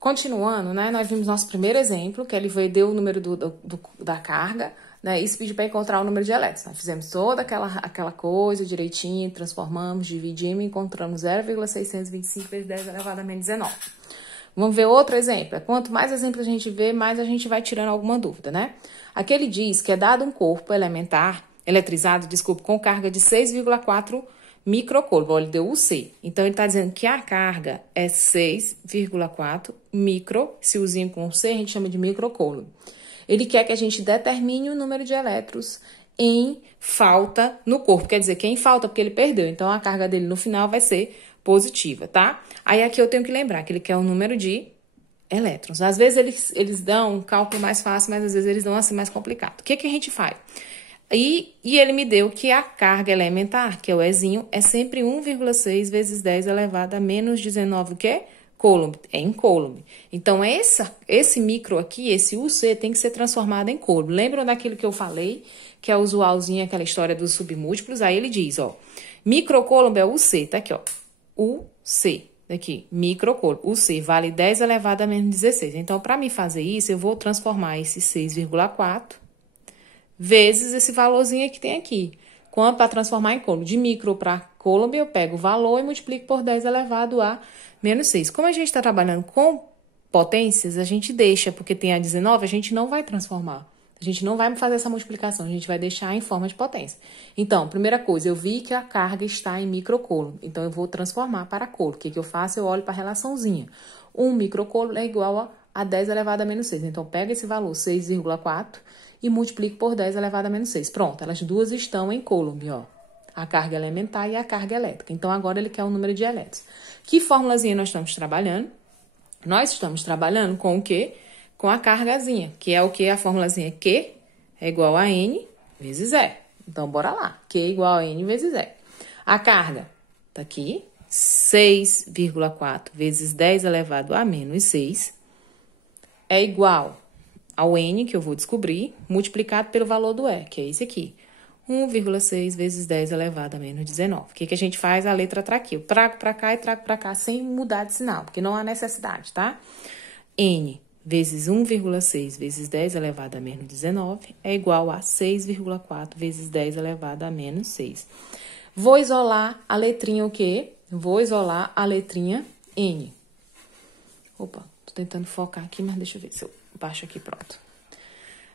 Continuando, né, nós vimos nosso primeiro exemplo, que ele deu o número da carga, né, e se pediu para encontrar o número de elétrons. Nós fizemos toda aquela coisa direitinho, transformamos, dividimos e encontramos 0,625 vezes 10 elevado a menos 19. Vamos ver outro exemplo. Quanto mais exemplos a gente vê, mais a gente vai tirando alguma dúvida, né? Aqui ele diz que é dado um corpo eletrizado, com carga de 6,4 microcoulomb. Ele deu o C. Então, ele está dizendo que a carga é 6,4 micro, se usinho com C, a gente chama de microcoulomb. Ele quer que a gente determine o número de elétrons em falta no corpo. Quer dizer, que é em falta porque ele perdeu. Então, a carga dele no final vai ser positiva, tá? Aí, aqui eu tenho que lembrar que ele quer o número de elétrons. Às vezes, eles dão um cálculo mais fácil, mas às vezes eles dão assim mais complicado. O que a gente faz? E ele me deu que a carga elementar, que é o Ezinho, é sempre 1,6 vezes 10 elevado a menos 19, o quê? Coulomb, é em Coulomb. Então, esse micro aqui, esse UC, tem que ser transformado em Coulomb. Lembram daquilo que eu falei, que é usualzinho, aquela história dos submúltiplos? Aí ele diz, ó, microcoulomb é UC, tá aqui, ó, UC, daqui, microcoulomb. UC vale 10 elevado a menos 16. Então, para me fazer isso, eu vou transformar esse 6,4 vezes esse valorzinho que tem aqui. Quanto para transformar em coulomb? De micro para coulomb, eu pego o valor e multiplico por 10 elevado a menos 6. Como a gente está trabalhando com potências, a gente deixa, porque tem a 19, a gente não vai transformar. A gente não vai fazer essa multiplicação, a gente vai deixar em forma de potência. Então, primeira coisa, eu vi que a carga está em microcoulomb. Então, eu vou transformar para coulomb. O que eu faço? Eu olho para a relaçãozinha. 1 microcoulomb é igual a 10 elevado a menos 6. Então, pega esse valor, 6,4, e multiplico por 10 elevado a menos 6. Pronto, elas duas estão em coulomb, ó. A carga elementar e a carga elétrica. Então, agora ele quer o número de elétrons. Que formulazinha nós estamos trabalhando? Nós estamos trabalhando com o quê? Com a cargazinha, que é o quê? A formulazinha Q é igual a N vezes E. Então, bora lá. Q é igual a N vezes E. A carga tá aqui, 6,4 vezes 10 elevado a menos 6 é igual ao N, que eu vou descobrir, multiplicado pelo valor do E, que é esse aqui. 1,6 vezes 10 elevado a menos 19. O que a gente faz? A letra tá aqui. Eu trago para cá e trago para cá sem mudar de sinal, porque não há necessidade, tá? N vezes 1,6 vezes 10 elevado a menos 19 é igual a 6,4 vezes 10 elevado a menos 6. Vou isolar a letrinha o quê? Vou isolar a letrinha N. Opa, tô tentando focar aqui, mas deixa eu ver se eu baixo aqui, pronto.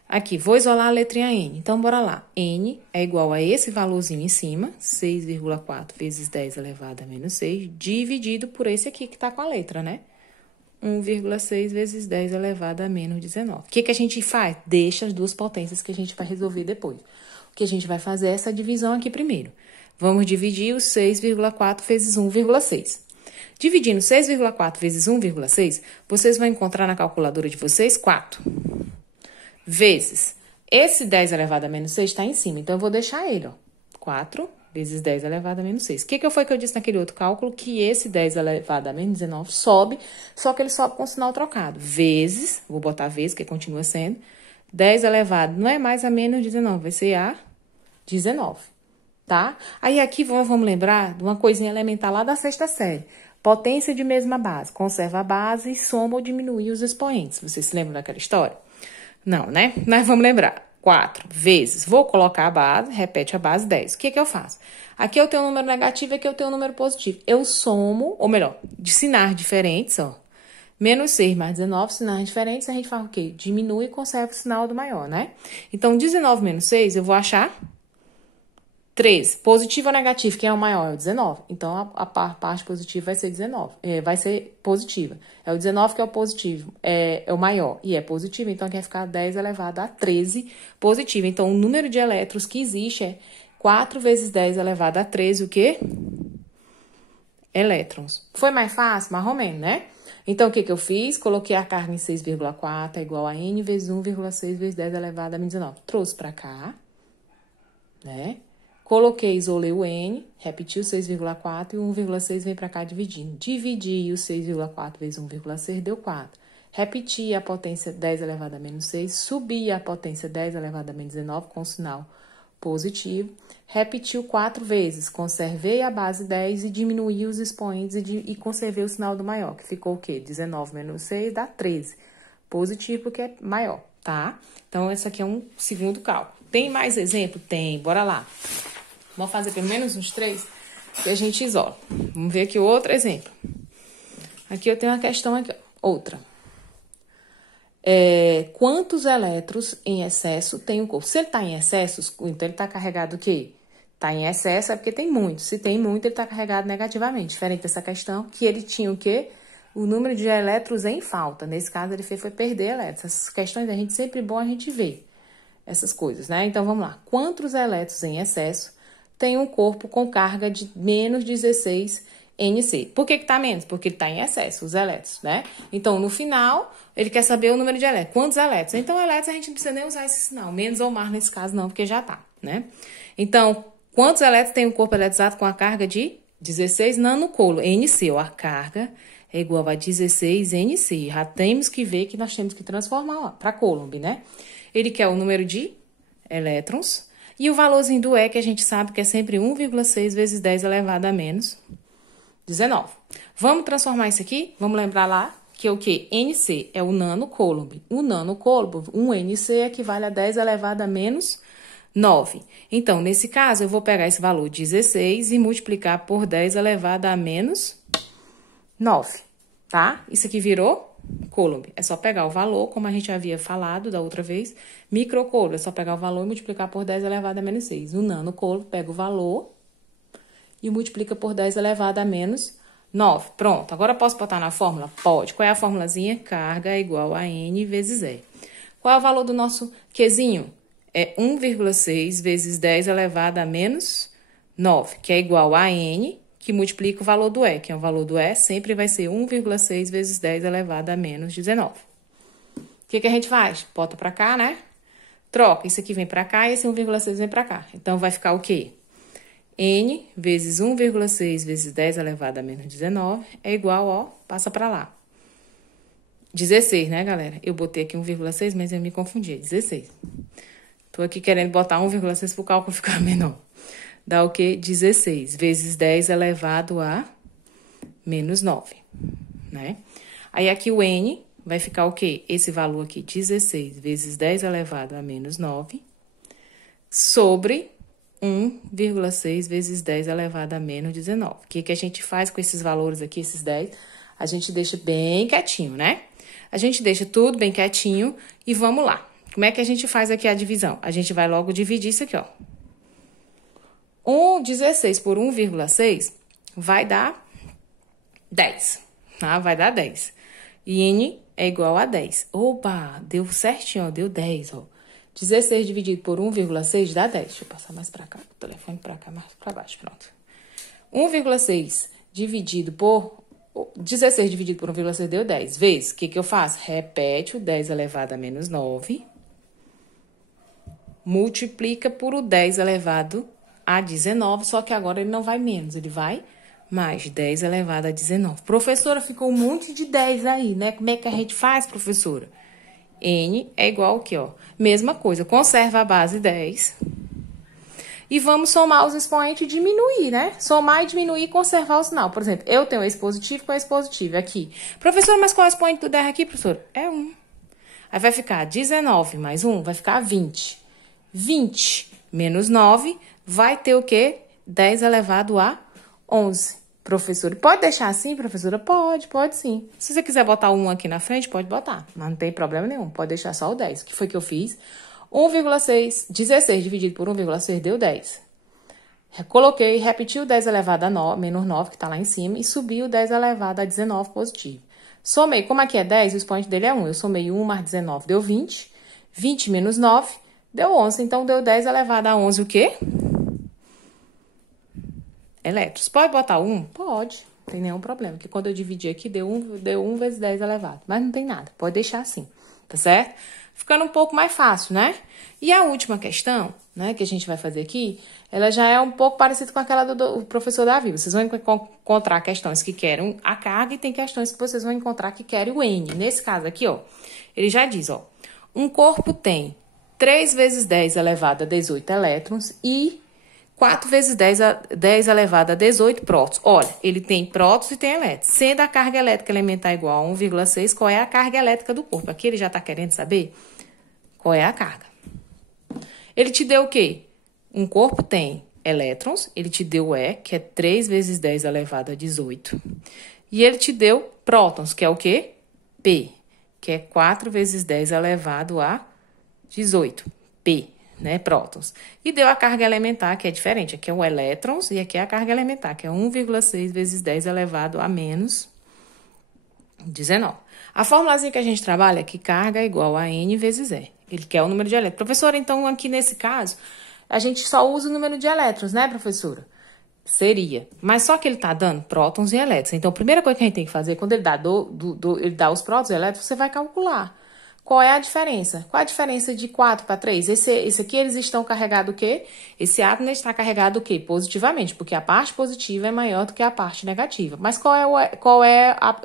Aqui, vou isolar a letrinha N. Então, bora lá. N é igual a esse valorzinho em cima, 6,4 vezes 10 elevado a menos 6, dividido por esse aqui que tá com a letra, né? 1,6 vezes 10 elevado a menos 19. O que a gente faz? Deixa as duas potências que a gente vai resolver depois. O que a gente vai fazer é essa divisão aqui primeiro. Vamos dividir o 6,4 vezes 1,6. Dividindo 6,4 vezes 1,6, vocês vão encontrar na calculadora de vocês 4. Vezes, esse 10 elevado a menos 6 está em cima, então eu vou deixar ele, ó. 4 vezes 10 elevado a menos 6. O que foi que eu disse naquele outro cálculo? Que esse 10 elevado a menos 19 sobe, só que ele sobe com o sinal trocado. Vezes, vou botar vezes, que continua sendo, 10 elevado não é mais a menos 19, vai ser a 19, tá? Aí aqui vamos lembrar de uma coisinha elementar lá da sexta série. Potência de mesma base, conserva a base e soma ou diminui os expoentes. Vocês se lembram daquela história? Não, né? Nós vamos lembrar. 4 vezes, vou colocar a base, repete a base, 10. O que eu faço? Aqui eu tenho um número negativo e aqui eu tenho um número positivo. Eu somo, ou melhor, de sinais diferentes, ó. Menos 6 mais 19, sinais diferentes, a gente faz o quê? Diminui e conserva o sinal do maior, né? Então, 19 menos 6, eu vou achar 13. Positivo ou negativo? Quem é o maior? É o 19. Então, a parte positiva vai ser 19. Vai ser positiva. É o 19 que é o positivo. É o maior. E é positivo. Então, aqui vai ficar 10 elevado a 13 positivo. Então, o número de elétrons que existe é 4 vezes 10 elevado a 13, o quê? Elétrons. Foi mais fácil? Mais ou menos, né? Então, o que eu fiz? Coloquei a carga em 6,4 é igual a N vezes 1,6 vezes 10 elevado a menos 19. Trouxe para cá, né? Coloquei, isolei o N, repeti o 6,4 e o 1,6 vem para cá dividindo. Dividi o 6,4 vezes 1,6 deu 4. Repeti a potência 10 elevado a menos 6, subi a potência 10 elevado a menos 19 com o sinal positivo. Repetiu 4 vezes. Conservei a base 10 e diminuí os expoentes e conservei o sinal do maior, que ficou o quê? 19 menos 6 dá 13. Positivo porque é maior, tá? Então, esse aqui é um segundo cálculo. Tem mais exemplo? Tem. Bora lá. Vamos fazer pelo menos uns 3 que a gente isola. Vamos ver aqui outro exemplo. Aqui eu tenho uma questão aqui, ó. Outra. Quantos elétrons em excesso tem o corpo? Se ele está em excesso, então ele está carregado o quê? Está em excesso é porque tem muito. Se tem muito, ele está carregado negativamente. Diferente dessa questão, que ele tinha o quê? O número de elétrons em falta. Nesse caso, ele foi perder elétrons. Essas questões, a gente sempre é bom a gente ver essas coisas, né? Então, vamos lá. Quantos elétrons em excesso tem um corpo com carga de menos 16 NC? Por que tá menos? Porque ele tá em excesso, os elétrons, né? Então, no final, ele quer saber o número de elétrons. Quantos elétrons? Então, elétrons a gente não precisa nem usar esse sinal. Menos ou mais nesse caso não, porque já tá, né? Então, quantos elétrons tem um corpo eletrizado com a carga de 16 nanocoulombs? NC, ó, a carga é igual a 16 NC. Já temos que ver que nós temos que transformar para coulomb, né? Ele quer o número de elétrons e o valorzinho do E, que a gente sabe que é sempre 1,6 vezes 10 elevado a menos 19. Vamos transformar isso aqui? Vamos lembrar lá que é o quê? NC é o nanocoulomb. O nanocoulomb, 1 NC equivale a 10 elevado a menos 9. Então, nesse caso, eu vou pegar esse valor 16 e multiplicar por 10 elevado a menos 9, tá? Isso aqui virou coulomb. É só pegar o valor, como a gente havia falado da outra vez, microcoulomb. É só pegar o valor e multiplicar por 10 elevado a menos 6. O nanocoulomb pega o valor e multiplica por 10 elevado a menos 9. Pronto. Agora posso botar na fórmula? Pode. Qual é a formulazinha? Carga é igual a N vezes E. Qual é o valor do nosso Qzinho? É 1,6 vezes 10 elevado a menos 9, que é igual a N, que multiplica o valor do E, que é o valor do E, sempre vai ser 1,6 vezes 10 elevado a menos 19. O que a gente faz? Bota pra cá, né? Troca. Isso aqui vem pra cá e esse 1,6 vem pra cá. Então, vai ficar o quê? N vezes 1,6 vezes 10 elevado a menos 19 é igual, ó, passa pra lá. 16, né, galera? Eu botei aqui 1,6, mas eu me confundi. 16. Tô aqui querendo botar 1,6 pro cálculo ficar menor. Dá o quê? 16 vezes 10 elevado a menos 9, né? Aí, aqui o N vai ficar o quê? Esse valor aqui, 16 vezes 10 elevado a menos 9, sobre 1,6 vezes 10 elevado a menos 19. O que a gente faz com esses valores aqui, esses 10? A gente deixa bem quietinho, né? A gente deixa tudo bem quietinho e vamos lá. Como é que a gente faz aqui a divisão? A gente vai logo dividir isso aqui, ó. 16 por 1,6 vai dar 10, tá? Vai dar 10. E N é igual a 10. Opa, deu certinho, ó, deu 10, ó. 16 dividido por 1,6 dá 10. Deixa eu passar mais pra cá, o telefone pra cá, mais pra baixo, pronto. 1,6 dividido por... 16 dividido por 1,6 deu 10. Vezes, o que eu faço? Repete o 10 elevado a menos 9. Multiplica por o 10 elevado a 19, só que agora ele não vai menos, ele vai mais 10 elevado a 19. Professora, ficou um monte de 10 aí, né? Como é que a gente faz, professora? N é igual aqui, ó. Mesma coisa, conserva a base 10. E vamos somar os expoentes e diminuir, né? Somar e diminuir e conservar o sinal. Por exemplo, eu tenho esse positivo com esse positivo aqui. Professora, mas qual é o expoente do 10 aqui, professora? É 1. Aí vai ficar 19 mais 1, vai ficar 20. 20 menos 9 vai ter o quê? 10 elevado a 11. Professora, pode deixar assim, professora? Pode sim. Se você quiser botar o 1 aqui na frente, pode botar. Mas não tem problema nenhum, pode deixar só o 10. O que foi que eu fiz? 1,6, 16 dividido por 1,6 deu 10. Coloquei, repeti o 10 elevado a 9, menos 9, que tá lá em cima, e subi o 10 elevado a 19 positivo. Somei, como aqui é 10, o expoente dele é 1. Eu somei 1 mais 19, deu 20. 20 menos 9, deu 11. Então, deu 10 elevado a 11 o quê? Elétrons. Pode botar 1? Pode. Não tem nenhum problema. Porque quando eu dividi aqui, deu 1 vezes 10 elevado. Mas não tem nada. Pode deixar assim. Tá certo? Ficando um pouco mais fácil, né? E a última questão, né, que a gente vai fazer aqui, ela já é um pouco parecida com aquela do professor Davi. Vocês vão encontrar questões que querem a carga e tem questões que vocês vão encontrar que querem o N. Nesse caso aqui, ó, ele já diz, ó, um corpo tem 3 vezes 10 elevado a 18 elétrons e 4 vezes 10 elevado a 18 prótons. Olha, ele tem prótons e tem elétrons. Sendo a carga elétrica elementar igual a 1,6, qual é a carga elétrica do corpo? Aqui ele já está querendo saber qual é a carga. Ele te deu o quê? Um corpo tem elétrons, ele te deu o E, que é 3 vezes 10 elevado a 18. E ele te deu prótons, que é o quê? P, que é 4 vezes 10 elevado a 18. P, né? Prótons. E deu a carga elementar, que é diferente. Aqui é o elétrons e aqui é a carga elementar, que é 1,6 vezes 10 elevado a menos 19. A formulazinha que a gente trabalha é que carga é igual a N vezes E. Ele quer o número de elétrons. Professora, então, aqui nesse caso, a gente só usa o número de elétrons, né, professora? Seria. Mas só que ele está dando prótons e elétrons. Então, a primeira coisa que a gente tem que fazer, quando ele dá os prótons e elétrons, você vai calcular. Qual é a diferença? Qual a diferença de 4 para 3? Esse aqui, eles estão carregados o quê? Esse átomo está carregado o quê? Positivamente, porque a parte positiva é maior do que a parte negativa. Mas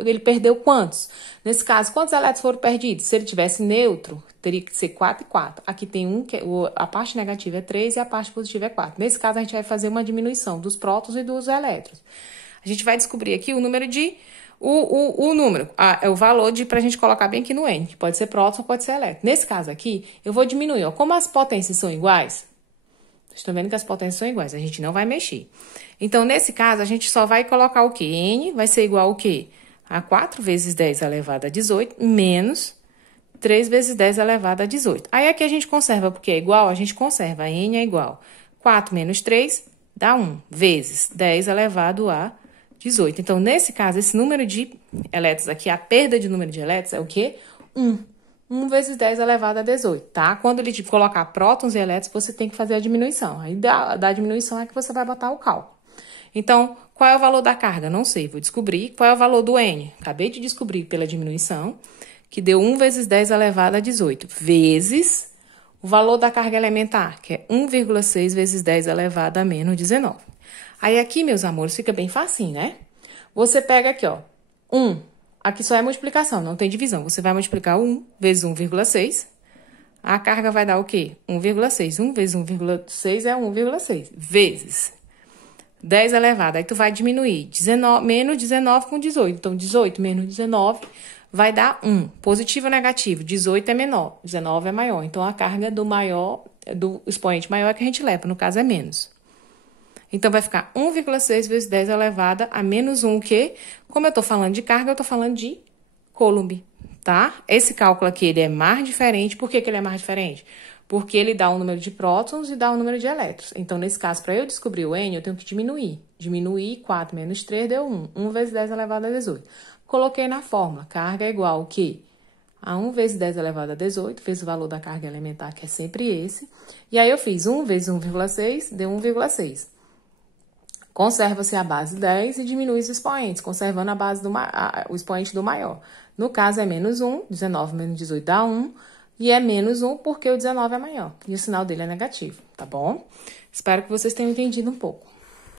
ele perdeu quantos? Nesse caso, quantos elétrons foram perdidos? Se ele tivesse neutro, teria que ser 4 e 4. Aqui tem a parte negativa é 3 e a parte positiva é 4. Nesse caso, a gente vai fazer uma diminuição dos prótons e dos elétrons. A gente vai descobrir aqui o número de... O número, é o valor pra gente colocar bem aqui no N, que pode ser próton ou pode ser elétron. Nesse caso aqui, eu vou diminuir, ó. Como as potências são iguais, vocês estão vendo que as potências são iguais, a gente não vai mexer. Então, nesse caso, a gente só vai colocar o quê? N vai ser igual ao quê? A 4 vezes 10 elevado a 18 menos 3 vezes 10 elevado a 18. Aí aqui a gente conserva, porque é igual, a gente conserva. N é igual 4 menos 3 dá 1, vezes 10 elevado a 18. Então, nesse caso, esse número de elétrons aqui, a perda de número de elétrons é o quê? 1. 1 vezes 10 elevado a 18, tá? Quando ele colocar prótons e elétrons, você tem que fazer a diminuição. Aí, da diminuição é que você vai botar o cálculo. Então, qual é o valor da carga? Não sei, vou descobrir. Qual é o valor do N? Acabei de descobrir pela diminuição, que deu 1 vezes 10 elevado a 18, vezes o valor da carga elementar, que é 1,6 vezes 10 elevado a menos 19. Aí aqui, meus amores, fica bem facinho, né? Você pega aqui, ó, 1. Aqui só é multiplicação, não tem divisão. Você vai multiplicar 1 vezes 1,6. A carga vai dar o quê? 1,6. 1 vezes 1,6 é 1,6. Vezes 10 elevado. Aí tu vai diminuir menos 19 com 18. Então, 18 menos 19 vai dar 1. Positivo ou negativo? 18 é menor, 19 é maior. Então, a carga do expoente maior é que a gente leva. No caso, é menos. Então, vai ficar 1,6 vezes 10 elevada a menos 1, que, como eu estou falando de carga, eu estou falando de Coulomb, tá? Esse cálculo aqui, ele é mais diferente. Por que ele é mais diferente? Porque ele dá um número de prótons e dá um número de elétrons. Então, nesse caso, para eu descobrir o N, eu tenho que diminuir. Diminuir 4 menos 3 deu 1. 1 vezes 10 elevado a 18. Coloquei na fórmula. Carga é igual ao quê? A 1 vezes 10 elevado a 18, fez o valor da carga elementar, que é sempre esse. E aí, eu fiz 1 vezes 1,6, deu 1,6. Conserva-se a base 10 e diminui os expoentes, conservando a base o expoente do maior. No caso, é menos 1, 19 menos 18 dá 1, e é menos 1 porque o 19 é maior. E o sinal dele é negativo, tá bom? Espero que vocês tenham entendido um pouco.